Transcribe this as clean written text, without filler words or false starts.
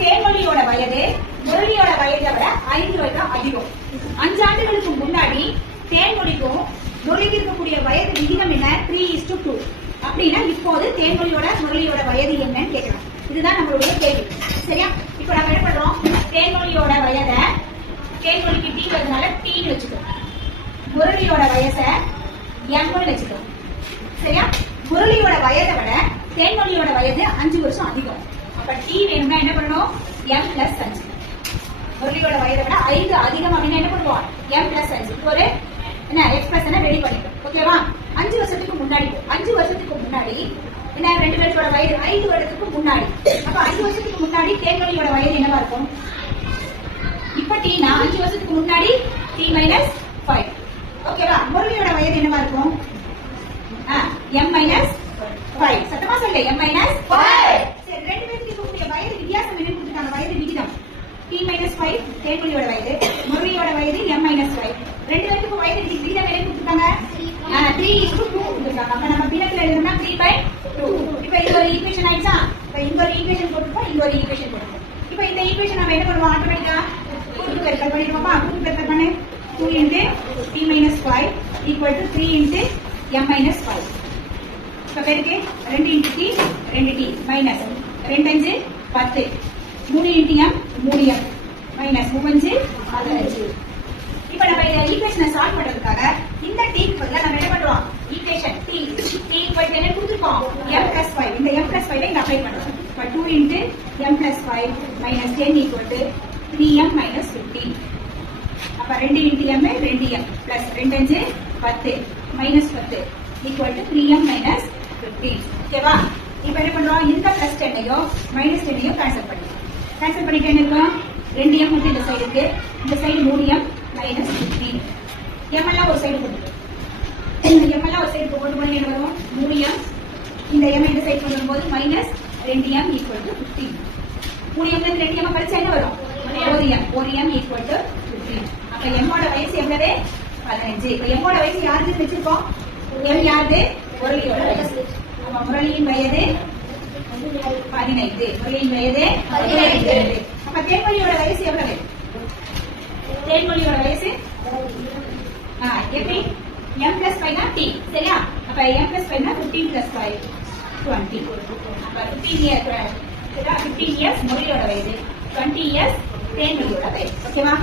தேன்மொழியோட வயது முரளியோட வயதை விட 5 வருடம் அதிகம். 5 ஆண்டுகளுக்கு முன்னாடி தேன்மொழிக்கும் முரளிக்கு இருக்கக்கூடிய வயது விகிதம் என்ன? 3:2. அப்படின்னா இப்போது தேன்மொழியோட முரளியோட வயது என்னன்னு கேட்கலாம். இதுதான் நம்மளுடைய கேள்வி. சரியா? இப்போ நம்ம என்ன பண்றோம்? தேன்மொழியோட வயதை தேன்மொழிக்கு டி வரதுனால டீன்னு வச்சுக்கோம். முரளியோட வயசை எம்னு வச்சுக்கோம். சரியா? முரளியோட வயதை விட தேன்மொழியோட வயது 5 வருஷம் அதிகம். அப்ப டி வேணும்னா என்ன பண்ணணும்? m+5. முரளியோட வயதை விட 5 அதிகம் அப்படின்னா என்ன பண்ணுவோம்? m+5 ஒரு என்ன எக்ஸ்பிரஷனை ரெடி பண்ணிட்டோம். ஓகேவா? 5 வருஷத்துக்கு முன்னாடி 5 வருஷத்துக்கு முன்னாடி என்ன 2 பேரோட வயது 5 வருடத்துக்கு முன்னாடி. அப்ப 5 வருஷத்துக்கு முன்னாடி தேன்மொழியோட வயது என்னவா இருக்கும்? இப்ப டீனா 5 வருஷத்துக்கு முன்னாடி t-5. ஓகேவா? முரளியோட வயது என்னவா இருக்கும்? m-5. சத்தமா சொல்ல m-5. சரி, 2 பேருக்கு இருக்கக்கூடிய வயது வித்தியாசம் என்ன கொடுத்துட்டாங்க? வயது விகிதம் t-5 தேன்மொழியோட வயது, முரளியோட வயது m-5. 2 பேருக்கு வயது விகிதம் என்ன கொடுத்துட்டாங்க? 3:2 கொடுத்துட்டாங்க. அப்ப நம்ம பின்னத்துல எழுதணும்னா 3/2. இப்ப இது ஒரு ஈக்குவேஷன் ஆயிடுச்சா? இப்ப இங்க ஒரு ஈக்குவேஷன் போட்டுப்போம், இங்க ஒரு ஈக்குவேஷன் போட்டுப்போம். இப்ப இந்த ஈக்குவேஷன் நம்ம என்ன பண்ணுவோம்? ஆட்டோமேட்டிக்கா கூட்டு பெருக்கல் பண்ணிடுவோமா? கூட்டு பெருக்கல் பண்ணு. 2 × t-5 = 3 × m-5. இப்ப பெருக்கு 2 × t 2t minus 2×5 10 3 × m 3m minus 3×5 15. இப்ப நம்ம இந்த ஈக்குவேஷனை சால்வ் பண்றதுக்காக இந்த t க்கு பதிலா நம்ம என்ன பண்றோம்? ஈக்குவேஷன் t என்ன கொடுத்திருக்கோம்? m+5. இந்த m+5 இங்க அப்ளை பண்றோம். இப்ப 2 × m+5 minus 10 = 3m minus 15. அப்ப 2 × m 2m plus 2×5 10 minus 10 = 3m minus 15. ஓகேவா? இப்ப என்ன பண்றோம்? இந்த பிளஸ் 10ஐயும் மைனஸ் 10ஐயும் கேன்சல் பண்ணிடுறோம். கேன்சல் பண்ணிட்டு என்ன இருக்கும்? 2m வந்து இந்த சைடு இருக்கு, இந்த சைடு 3m minus 15. m எல்லாம் ஒரு சைடு போட்டுருக்கோம். m எல்லாம் ஒரு சைடு போட்டு போனா என்ன வரும்? 3m. இந்த m இந்த சைடு கொண்டு வரும்போது minus 2m = 15. 3m ல 2m கழிச்சா என்ன வரும்? 4m. 4m = 15. அப்ப m ஓட வயசு எவ்வளவு? 15. இப்ப m ஓட வயசு யாருக்கு வெச்சிருக்கோம்? m யாரு? முரளியோட வயசு. அப்ப முரளியின் வயது 15. முரளியின் வயது 15. அப்ப தேன்மொழியோட வயசு எவ்வளவு? தேன்மொழியோட வயசு எப்படி? m+5 னா t. சரியா? அப்ப m+5 னா 15 + 5 20. அப்ப 15 years முரளியோட வயது, 20 years தேன்மொழியோட வயது. ஓகேவா?